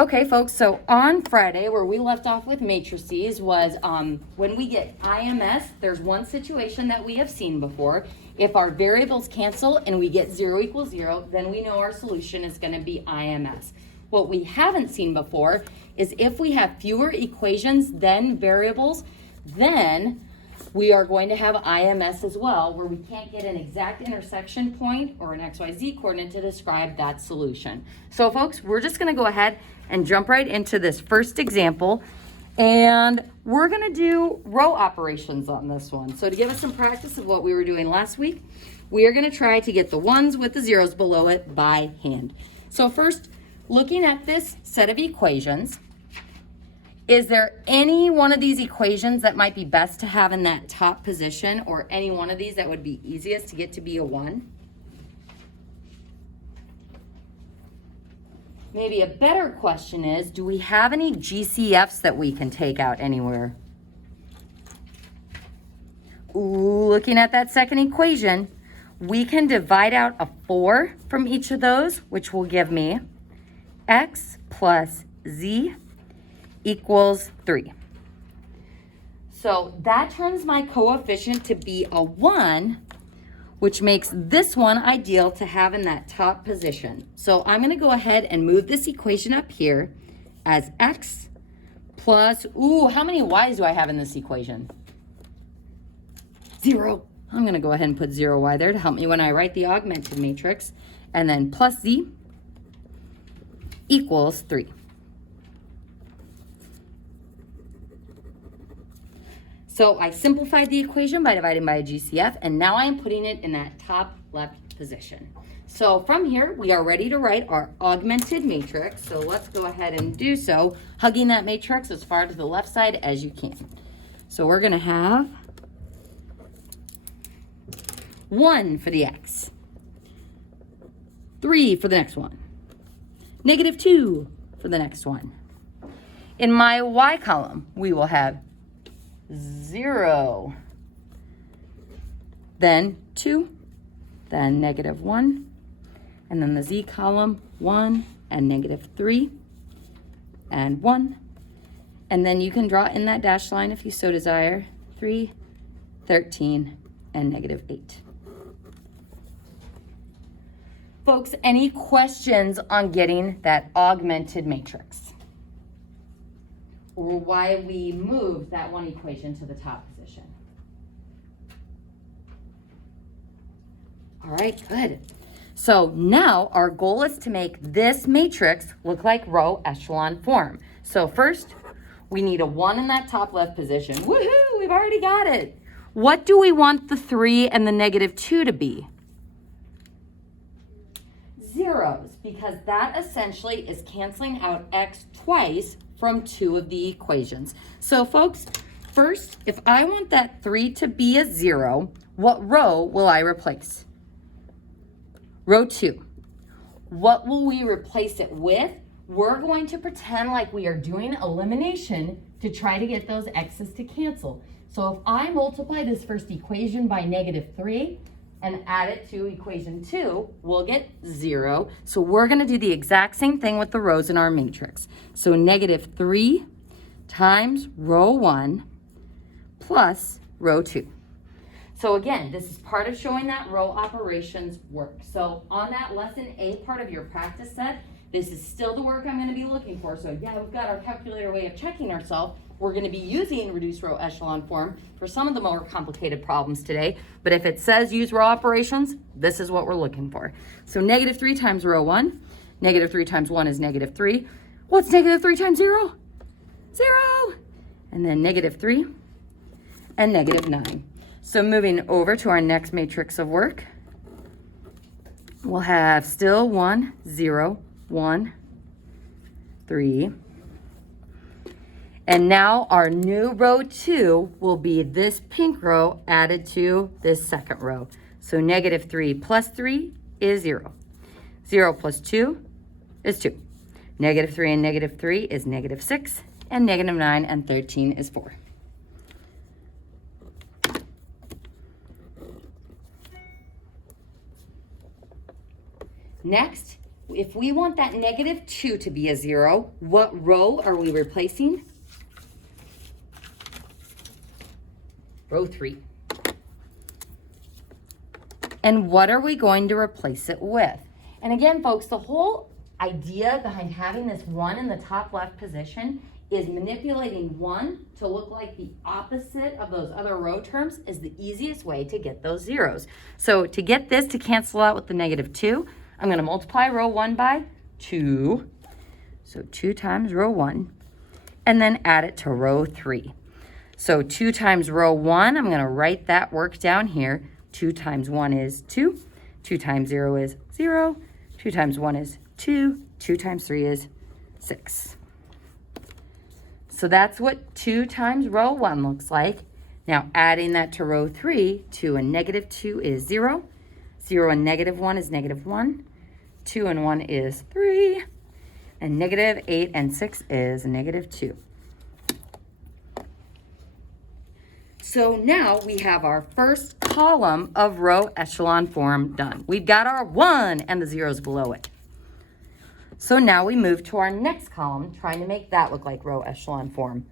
Okay, folks, so on Friday, where we left off with matrices was when we get IMS, there's one situation that we have seen before. If our variables cancel and we get 0 equals 0, then we know our solution is going to be IMS. What we haven't seen before is if we have fewer equations than variables, then we are going to have IMS as well, where we can't get an exact intersection point or an XYZ coordinate to describe that solution. So folks, we're just gonna go ahead and jump right into this first example, and we're gonna do row operations on this one. So to give us some practice of what we were doing last week, we are gonna try to get the ones with the zeros below it by hand. So first, looking at this set of equations, is there any one of these equations that might be best to have in that top position, or any one of these that would be easiest to get to be a 1? Maybe a better question is, do we have any GCFs that we can take out anywhere? Ooh, looking at that second equation, we can divide out a 4 from each of those, which will give me x plus z equals 3. So that turns my coefficient to be a 1, which makes this one ideal to have in that top position. So I'm going to go ahead and move this equation up here as x plus, ooh, how many y's do I have in this equation? 0. I'm going to go ahead and put 0y there to help me when I write the augmented matrix. And then plus z equals 3. So I simplified the equation by dividing by a GCF, and now I am putting it in that top left position. So from here, we are ready to write our augmented matrix. So let's go ahead and do so, hugging that matrix as far to the left side as you can. So we're going to have 1 for the x, 3 for the next one, -2 for the next one. In my y column, we will have 0, then 2, then -1, and then the z column, 1 and -3, and 1. And then you can draw in that dashed line if you so desire, 3, 13, and -8. Folks, any questions on getting that augmented matrix? Or why we moved that one equation to the top position? All right, good. So now our goal is to make this matrix look like row echelon form. So first, we need a 1 in that top left position. Woohoo, we've already got it. What do we want the 3 and the -2 to be? Zeros, because that essentially is canceling out x twice from 2 of the equations. So folks, first, if I want that 3 to be a 0, what row will I replace? Row 2. What will we replace it with? We're going to pretend like we are doing elimination to try to get those x's to cancel. So if I multiply this first equation by -3 and add it to equation 2, we'll get 0. So we're going to do the exact same thing with the rows in our matrix. So -3 times row 1 plus row 2. So again, this is part of showing that row operations work. So on that lesson A part of your practice set, this is still the work I'm going to be looking for. So yeah, we've got our calculator way of checking ourselves. We're going to be using reduced row echelon form for some of the more complicated problems today. But if it says use row operations, this is what we're looking for. So -3 times row 1. -3 times 1 is -3. What's -3 times 0? 0. And then -3 and -9. So moving over to our next matrix of work, we'll have still 1, 0, 1, 3. And now our new row 2 will be this pink row added to this second row. So -3 plus 3 is 0. 0 plus 2 is 2. -3 and -3 is -6. And -9 and 13 is 4. Next, if we want that -2 to be a 0, what row are we replacing? Row 3. And what are we going to replace it with? And again, folks, the whole idea behind having this 1 in the top left position is manipulating 1 to look like the opposite of those other row terms is the easiest way to get those zeros. So to get this to cancel out with the -2, I'm going to multiply row 1 by 2. So 2 times row 1. And then add it to row 3. So 2 times row 1, I'm going to write that work down here. 2 times 1 is 2. 2 times 0 is 0. 2 times 1 is 2. 2 times 3 is 6. So that's what 2 times row 1 looks like. Now adding that to row 3, 2 and -2 is 0. 0 and -1 is -1. 2 and 1 is 3. And -8 and 6 is -2. So now we have our first column of row echelon form done. We've got our 1 and the zeros below it. So now we move to our next column, trying to make that look like row echelon form.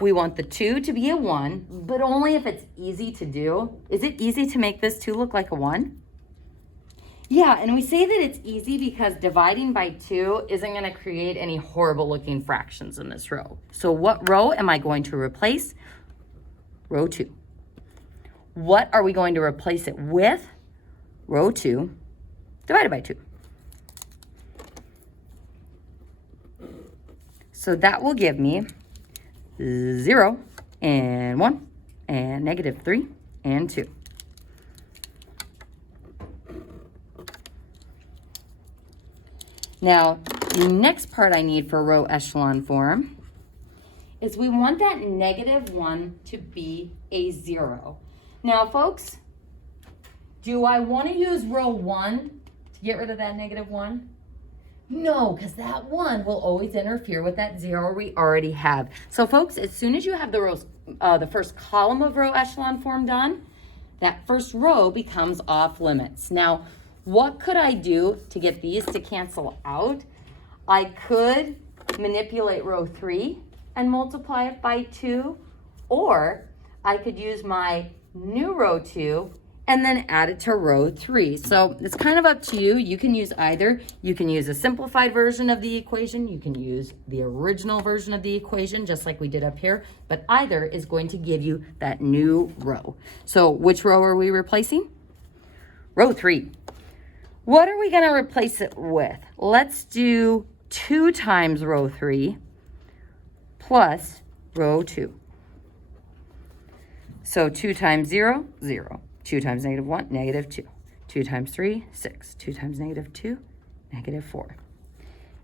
We want the 2 to be a 1, but only if it's easy to do. Is it easy to make this 2 look like a 1? Yeah, and we say that it's easy because dividing by 2 isn't going to create any horrible looking fractions in this row. So what row am I going to replace? Row 2. What are we going to replace it with? Row 2 divided by 2. So that will give me 0 and 1 and -3 and 2. Now, the next part I need for row echelon form is we want that -1 to be a 0. Now, folks, do I want to use row 1 to get rid of that -1? No, because that 1 will always interfere with that 0 we already have. So, folks, as soon as you have the first column of row echelon form done, that first row becomes off limits. Now, what could I do to get these to cancel out? I could manipulate row 3 and multiply it by 2, or I could use my new row 2 and then add it to row 3. So it's kind of up to you. You can use either. You can use a simplified version of the equation. You can use the original version of the equation, just like we did up here, but either is going to give you that new row. So which row are we replacing? Row 3. What are we going to replace it with? Let's do 2 times row 3 plus row 2. So 2 times 0, 0. 2 times -1, -2. 2 times 3, 6. 2 times -2, -4.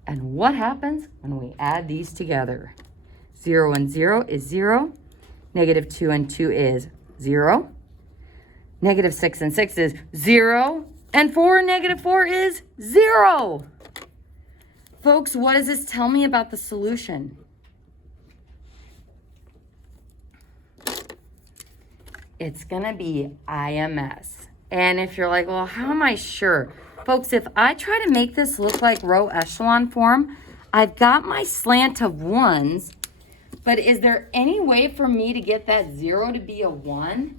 And what happens when we add these together? 0 and 0 is 0. -2 and 2 is 0. -6 and 6 is 0. And 4 and -4 is 0. Folks, what does this tell me about the solution? It's going to be IMS. And if you're like, well, how am I sure? Folks, if I try to make this look like row echelon form, I've got my slant of 1s, but is there any way for me to get that 0 to be a 1?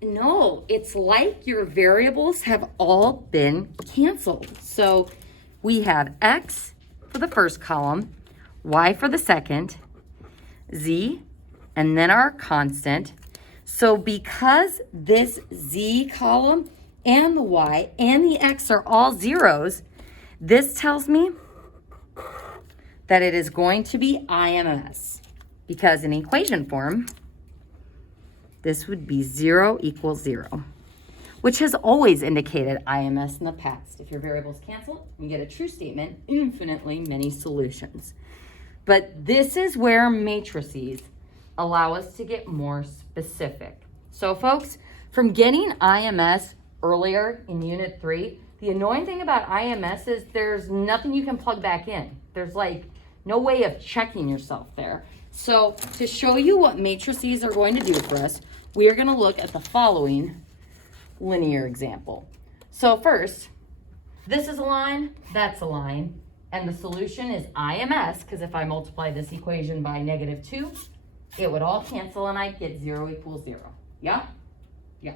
No, it's like your variables have all been canceled. So we have X for the first column, Y for the second, Z, and then our constant. So because this Z column and the Y and the X are all zeros, this tells me that it is going to be IMS. Because in equation form, this would be 0 equals 0, which has always indicated IMS in the past. If your variables cancel, you get a true statement, infinitely many solutions. But this is where matrices allow us to get more specific. So folks, from getting IMS earlier in Unit 3, the annoying thing about IMS is there's nothing you can plug back in. There's like no way of checking yourself there. So to show you what matrices are going to do for us, we are going to look at the following linear example. So first, This is a line, that's a line, and the solution is IMS, because if I multiply this equation by -2, it would all cancel and I'd get 0 equals 0. Yeah? Yeah.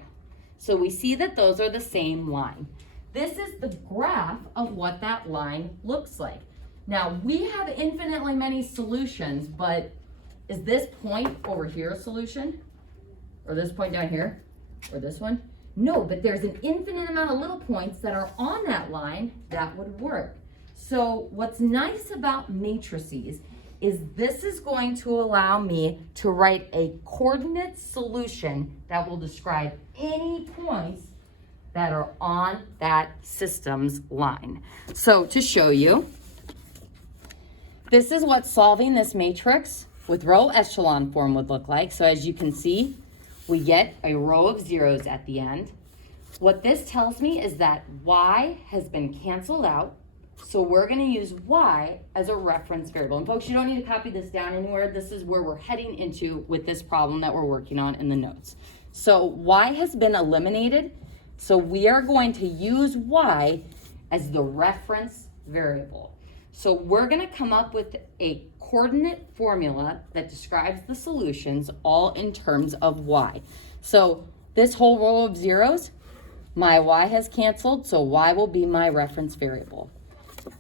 So we see that those are the same line. This is the graph of what that line looks like. Now, we have infinitely many solutions, but is this point over here a solution? Or this point down here? Or this one? No, but there's an infinite amount of little points that are on that line that would work. So what's nice about matrices is this is going to allow me to write a coordinate solution that will describe any points that are on that system's line. So to show you, this is what solving this matrix with row echelon form would look like. So as you can see, we get a row of zeros at the end. What this tells me is that y has been canceled out. So we're going to use y as a reference variable. And folks, you don't need to copy this down anywhere. This is where we're heading into with this problem that we're working on in the notes. So y has been eliminated. So we are going to use y as the reference variable. So we're going to come up with a coordinate formula that describes the solutions all in terms of y. So this whole row of zeros, my y has canceled, so y will be my reference variable.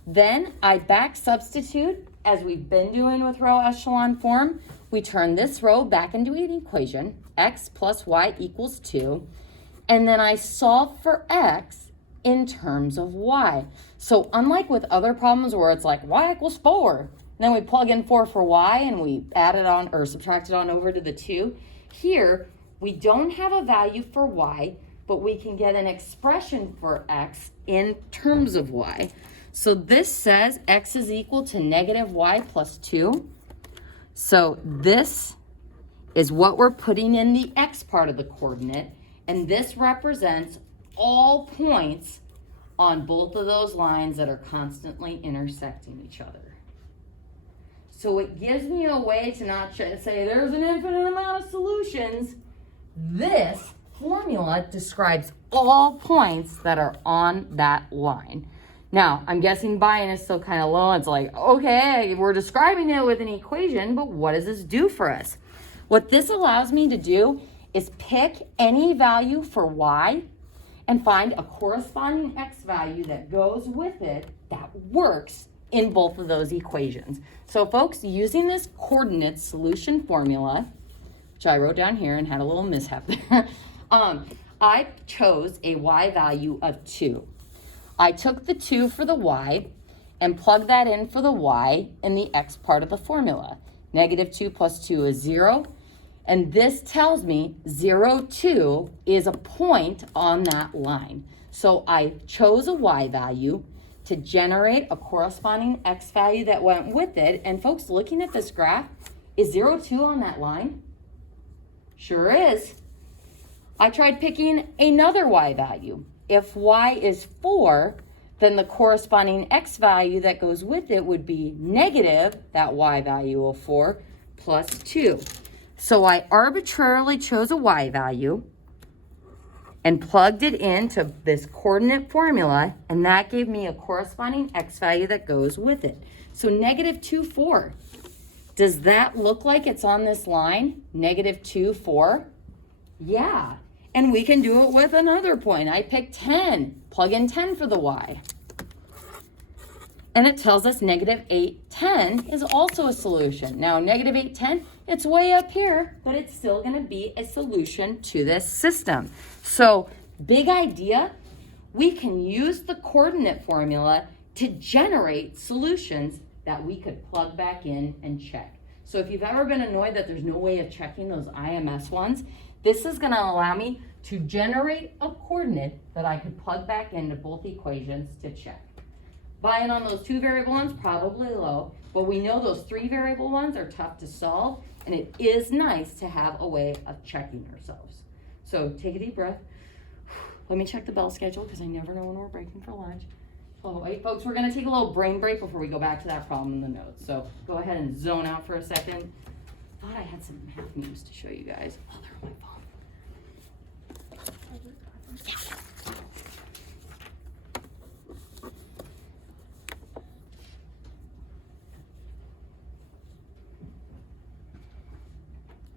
Then I back substitute, as we've been doing with row echelon form. We turn this row back into an equation, x plus y equals 2, and then I solve for x in terms of y. So unlike with other problems where it's like y equals 4, then we plug in 4 for y and we add it on or subtract it on over to the 2. Here, we don't have a value for y, but we can get an expression for x in terms of y. So this says x is equal to -y plus 2. So this is what we're putting in the x part of the coordinate, and this represents all points on both of those lines that are constantly intersecting each other. So it gives me a way to not say there's an infinite amount of solutions. This formula describes all points that are on that line. Now, I'm guessing buy-in is still kind of low. It's like, okay, we're describing it with an equation, but what does this do for us? What this allows me to do is pick any value for y and find a corresponding x value that goes with it that works in both of those equations. So folks, using this coordinate solution formula, which I wrote down here and had a little mishap there, I chose a y value of 2. I took the 2 for the y and plugged that in for the y in the x part of the formula. -2 plus 2 is 0. And this tells me 0, 2 is a point on that line. So I chose a y value to generate a corresponding x value that went with it. And folks, looking at this graph, is 0, 2 on that line? Sure is. I tried picking another y value. If y is 4, then the corresponding x value that goes with it would be negative that y value of 4 plus 2. So I arbitrarily chose a y value and plugged it into this coordinate formula, and that gave me a corresponding x value that goes with it. So -2, 4. Does that look like it's on this line? -2, 4? Yeah. And we can do it with another point. I picked 10. Plug in 10 for the y. And it tells us -8, 10 is also a solution. Now, -8, 10, it's way up here, but it's still going to be a solution to this system. So, big idea, we can use the coordinate formula to generate solutions that we could plug back in and check. So if you've ever been annoyed that there's no way of checking those IMS ones, this is going to allow me to generate a coordinate that I could plug back into both equations to check. Buy-in on those 2 variable ones, probably low, but we know those 3 variable ones are tough to solve, and it is nice to have a way of checking ourselves. So take a deep breath. Let me check the bell schedule because I never know when we're breaking for lunch. Oh, wait, folks, we're going to take a little brain break before we go back to that problem in the notes. So go ahead and zone out for a second. I thought I had some math news to show you guys. Oh, they're on my phone. Yeah.